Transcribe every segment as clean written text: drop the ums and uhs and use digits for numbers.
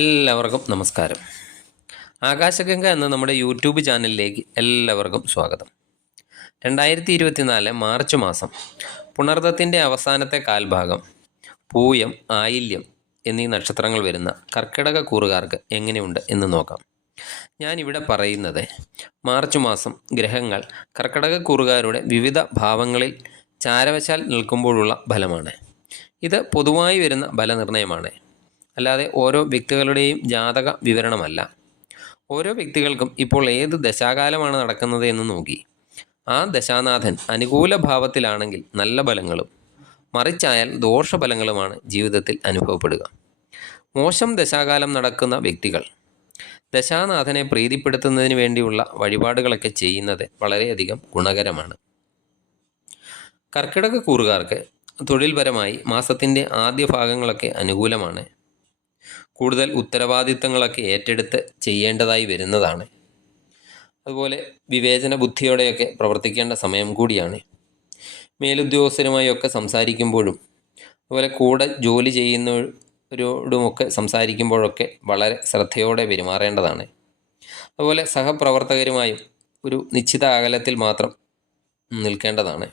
എല്ലാവർക്കും നമസ്കാരം. ആകാശഗംഗ എന്ന നമ്മുടെ യൂട്യൂബ് ചാനലിലേക്ക് എല്ലാവർക്കും സ്വാഗതം. 2024 മാർച്ച് മാസം പുണർദത്തിൻ്റെ അവസാനത്തെ കാൽഭാഗം പൂയം, ആയില്യം എന്നീ നക്ഷത്രങ്ങൾ വരുന്ന കർക്കിടക കൂറുകാർക്ക് എങ്ങനെയുണ്ട് എന്ന് നോക്കാം. ഞാനിവിടെ പറയുന്നത് മാർച്ച് മാസം ഗ്രഹങ്ങൾ കർക്കിടക കൂറുകാരുടെ വിവിധ ഭാവങ്ങളിൽ ചാരവശാൽ നിൽക്കുമ്പോഴുള്ള ഫലമാണ്. ഇത് പൊതുവായി വരുന്ന ഫലനിർണ്ണയമാണ്, അല്ലാതെ ഓരോ വ്യക്തികളുടെയും ജാതക വിവരണമല്ല. ഓരോ വ്യക്തികൾക്കും ഇപ്പോൾ ഏത് ദശാകാലമാണ് നടക്കുന്നത് എന്ന് നോക്കി ആ ദശാനാഥൻ അനുകൂല ഭാവത്തിലാണെങ്കിൽ നല്ല ഫലങ്ങളും, മറിച്ചായാൽ ദോഷഫലങ്ങളുമാണ് ജീവിതത്തിൽ അനുഭവപ്പെടുക. മോശം ദശാകാലം നടക്കുന്ന വ്യക്തികൾ ദശാനാഥനെ പ്രീതിപ്പെടുത്തുന്നതിന് വേണ്ടിയുള്ള വഴിപാടുകളൊക്കെ ചെയ്യുന്നത് വളരെയധികം ഗുണകരമാണ്. കർക്കിടക കൂറുകാർക്ക് തൊഴിൽപരമായി മാസത്തിൻ്റെ ആദ്യ ഭാഗങ്ങളൊക്കെ അനുകൂലമാണ്. കൂടുതൽ ഉത്തരവാദിത്തങ്ങളൊക്കെ ഏറ്റെടുത്ത് ചെയ്യേണ്ടതായി വരുന്നതാണ്. അതുപോലെ വിവേചന ബുദ്ധിയോടെയൊക്കെ പ്രവർത്തിക്കേണ്ട സമയം കൂടിയാണ്. മേലുദ്യോഗസ്ഥരുമായൊക്കെ സംസാരിക്കുമ്പോഴും അതുപോലെ കൂടെ ജോലി ചെയ്യുന്നവരോടുമൊക്കെ സംസാരിക്കുമ്പോഴൊക്കെ വളരെ ശ്രദ്ധയോടെ പെരുമാറേണ്ടതാണ്. അതുപോലെ സഹപ്രവർത്തകരുമായും ഒരു നിശ്ചിത അകലത്തിൽ മാത്രം നിൽക്കേണ്ടതാണ്.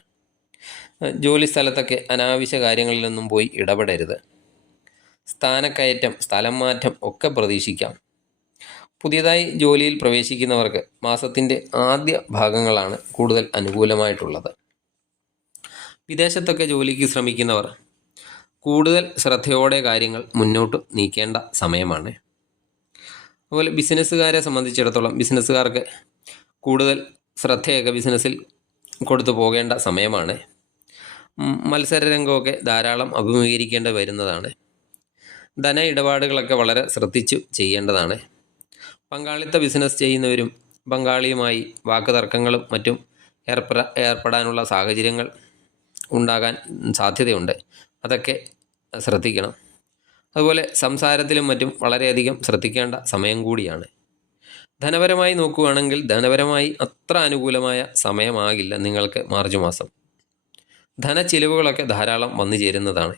ജോലി സ്ഥലത്തൊക്കെ അനാവശ്യ കാര്യങ്ങളിലൊന്നും പോയി ഇടപെടരുത്. സ്ഥാനക്കയറ്റം, സ്ഥലം മാറ്റം ഒക്കെ പ്രതീക്ഷിക്കാം. പുതിയതായി ജോലിയിൽ പ്രവേശിക്കുന്നവർക്ക് മാസത്തിൻ്റെ ആദ്യ ഭാഗങ്ങളാണ് കൂടുതൽ അനുകൂലമായിട്ടുള്ളത്. വിദേശത്തൊക്കെ ജോലിക്ക് ശ്രമിക്കുന്നവർ കൂടുതൽ ശ്രദ്ധയോടെ കാര്യങ്ങൾ മുന്നോട്ട് നീക്കേണ്ട സമയമാണ്. അതുപോലെ ബിസിനസ്സുകാരെ സംബന്ധിച്ചിടത്തോളം ബിസിനസ്സുകാർക്ക് കൂടുതൽ ശ്രദ്ധയൊക്കെ ബിസിനസ്സിൽ കൊടുത്തു പോകേണ്ട സമയമാണ്. മത്സരരംഗമൊക്കെ ധാരാളം അഭിമുഖീകരിക്കേണ്ടി വരുന്നതാണ്. ധന ഇടപാടുകളൊക്കെ വളരെ ശ്രദ്ധിച്ചു ചെയ്യേണ്ടതാണ്. പങ്കാളിത്ത ബിസിനസ് ചെയ്യുന്നവരും പങ്കാളിയുമായി വാക്കുതർക്കങ്ങളും മറ്റും ഏർപ്പെടാനുള്ള സാഹചര്യങ്ങൾ ഉണ്ടാകാൻ സാധ്യതയുണ്ട്. അതൊക്കെ ശ്രദ്ധിക്കണം. അതുപോലെ സംസാരത്തിലും മറ്റും വളരെയധികം ശ്രദ്ധിക്കേണ്ട സമയം കൂടിയാണ്. ധനപരമായി നോക്കുകയാണെങ്കിൽ ധനപരമായി അത്ര അനുകൂലമായ സമയമാകില്ല നിങ്ങൾക്ക് മാർച്ച് മാസം. ധനച്ചിലവുകളൊക്കെ ധാരാളം വന്നു ചേരുന്നതാണ്.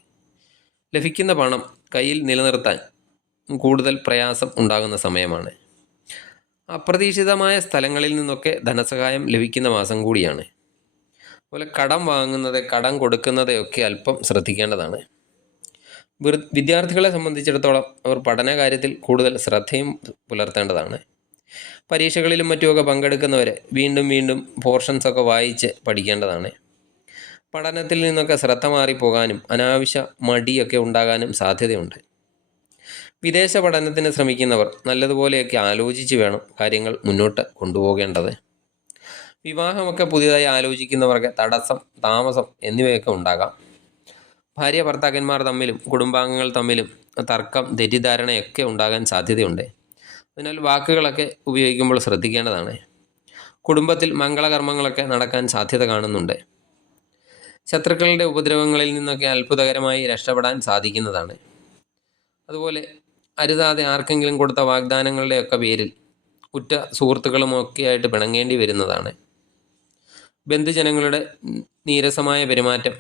ലഭിക്കുന്ന പണം കയ്യിൽ നിലനിർത്താൻ കൂടുതൽ പ്രയാസം ഉണ്ടാകുന്ന സമയമാണ്. അപ്രതീക്ഷിതമായ സ്ഥലങ്ങളിൽ നിന്നൊക്കെ ധനസഹായം ലഭിക്കുന്ന മാസം കൂടിയാണ്. അതുപോലെ കടം വാങ്ങുന്നത്, കടം കൊടുക്കുന്നതൊക്കെ അല്പം ശ്രദ്ധിക്കേണ്ടതാണ്. വിദ്യാർത്ഥികളെ സംബന്ധിച്ചിടത്തോളം അവർ പഠനകാര്യത്തിൽ കൂടുതൽ ശ്രദ്ധയും പുലർത്തേണ്ടതാണ്. പരീക്ഷകളിലും മറ്റുമൊക്കെ പങ്കെടുക്കുന്നവർ വീണ്ടും വീണ്ടും പോർഷൻസൊക്കെ വായിച്ച് പഠിക്കേണ്ടതാണ്. പഠനത്തിൽ നിന്നൊക്കെ ശ്രദ്ധ മാറിപ്പോകാനും അനാവശ്യ മടിയൊക്കെ ഉണ്ടാകാനും സാധ്യതയുണ്ട്. വിദേശ പഠനത്തിന് ശ്രമിക്കുന്നവർ നല്ലതുപോലെയൊക്കെ ആലോചിച്ച് വേണം കാര്യങ്ങൾ മുന്നോട്ട് കൊണ്ടുപോകേണ്ടത്. വിവാഹമൊക്കെ പുതിയതായി ആലോചിക്കുന്നവർക്ക് തടസ്സം, താമസം എന്നിവയൊക്കെ ഉണ്ടാകാം. ഭാര്യ ഭർത്താക്കന്മാർ തമ്മിലും കുടുംബാംഗങ്ങൾ തമ്മിലും തർക്കം, തെറ്റിദ്ധാരണയൊക്കെ ഉണ്ടാകാൻ സാധ്യതയുണ്ട്. അതിനാൽ വാക്കുകളൊക്കെ ഉപയോഗിക്കുമ്പോൾ ശ്രദ്ധിക്കേണ്ടതാണ്. കുടുംബത്തിൽ മംഗളകർമ്മങ്ങളൊക്കെ നടക്കാൻ സാധ്യത കാണുന്നുണ്ട്. ശത്രുക്കളുടെ ഉപദ്രവങ്ങളിൽ നിന്നൊക്കെ അത്ഭുതകരമായി രക്ഷപ്പെടാൻ സാധിക്കുന്നതാണ്. അതുപോലെ അരുതാതെ ആർക്കെങ്കിലും കൊടുത്ത വാഗ്ദാനങ്ങളുടെയൊക്കെ പേരിൽ ഉറ്റ സുഹൃത്തുക്കളുമൊക്കെയായിട്ട് പിണങ്ങേണ്ടി വരുന്നതാണ്. ബന്ധുജനങ്ങളുടെ നീരസമായ പെരുമാറ്റം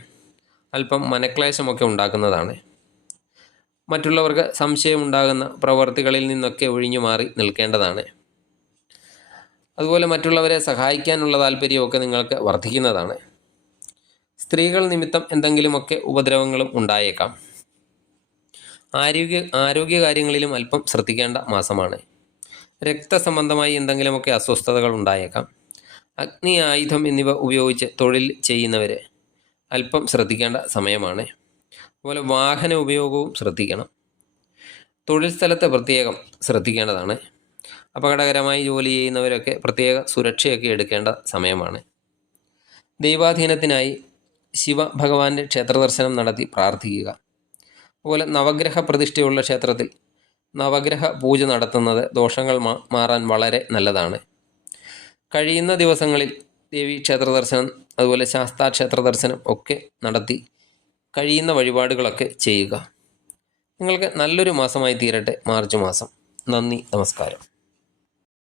അല്പം മനക്ലേശമൊക്കെ ഉണ്ടാക്കുന്നതാണ്. മറ്റുള്ളവർക്ക് സംശയമുണ്ടാകുന്ന പ്രവർത്തികളിൽ നിന്നൊക്കെ ഒഴിഞ്ഞു മാറി നിൽക്കേണ്ടതാണ്. അതുപോലെ മറ്റുള്ളവരെ സഹായിക്കാനുള്ള താല്പര്യമൊക്കെ നിങ്ങൾക്ക് വർദ്ധിക്കുന്നതാണ്. സ്ത്രീകൾ നിമിത്തം എന്തെങ്കിലുമൊക്കെ ഉപദ്രവങ്ങളും ഉണ്ടായേക്കാം. ആരോഗ്യകാര്യങ്ങളിലും അല്പം ശ്രദ്ധിക്കേണ്ട മാസമാണ്. രക്തസംബന്ധമായി എന്തെങ്കിലുമൊക്കെ അസ്വസ്ഥതകൾ ഉണ്ടായേക്കാം. അഗ്നി, ആയുധം എന്നിവ ഉപയോഗിച്ച് തൊഴിൽ ചെയ്യുന്നവർ അല്പം ശ്രദ്ധിക്കേണ്ട സമയമാണ്. അതുപോലെ വാഹന ഉപയോഗവും ശ്രദ്ധിക്കണം. തൊഴിൽ സ്ഥലത്ത് പ്രത്യേകം ശ്രദ്ധിക്കേണ്ടതാണ്. അപകടകരമായി ജോലി ചെയ്യുന്നവരൊക്കെ പ്രത്യേക സുരക്ഷയൊക്കെ എടുക്കേണ്ട സമയമാണ്. ദൈവാധീനത്തിനായി ശിവഭഗവാന്റെ ക്ഷേത്രദർശനം നടത്തി പ്രാർത്ഥിക്കുക. അതുപോലെ നവഗ്രഹ പ്രതിഷ്ഠയുള്ള ക്ഷേത്രത്തിൽ നവഗ്രഹ പൂജ നടത്തുന്നത് ദോഷങ്ങൾ മാറാൻ വളരെ നല്ലതാണ്. കഴിയുന്ന ദിവസങ്ങളിൽ ദേവീ ക്ഷേത്ര ദർശനം, അതുപോലെ ശാസ്താ ക്ഷേത്ര ദർശനം ഒക്കെ നടത്തി കഴിയുന്ന വഴിപാടുകളൊക്കെ ചെയ്യുക. നിങ്ങൾക്ക് നല്ലൊരു മാസമായി തീരട്ടെ മാർച്ച് മാസം. നന്ദി, നമസ്കാരം.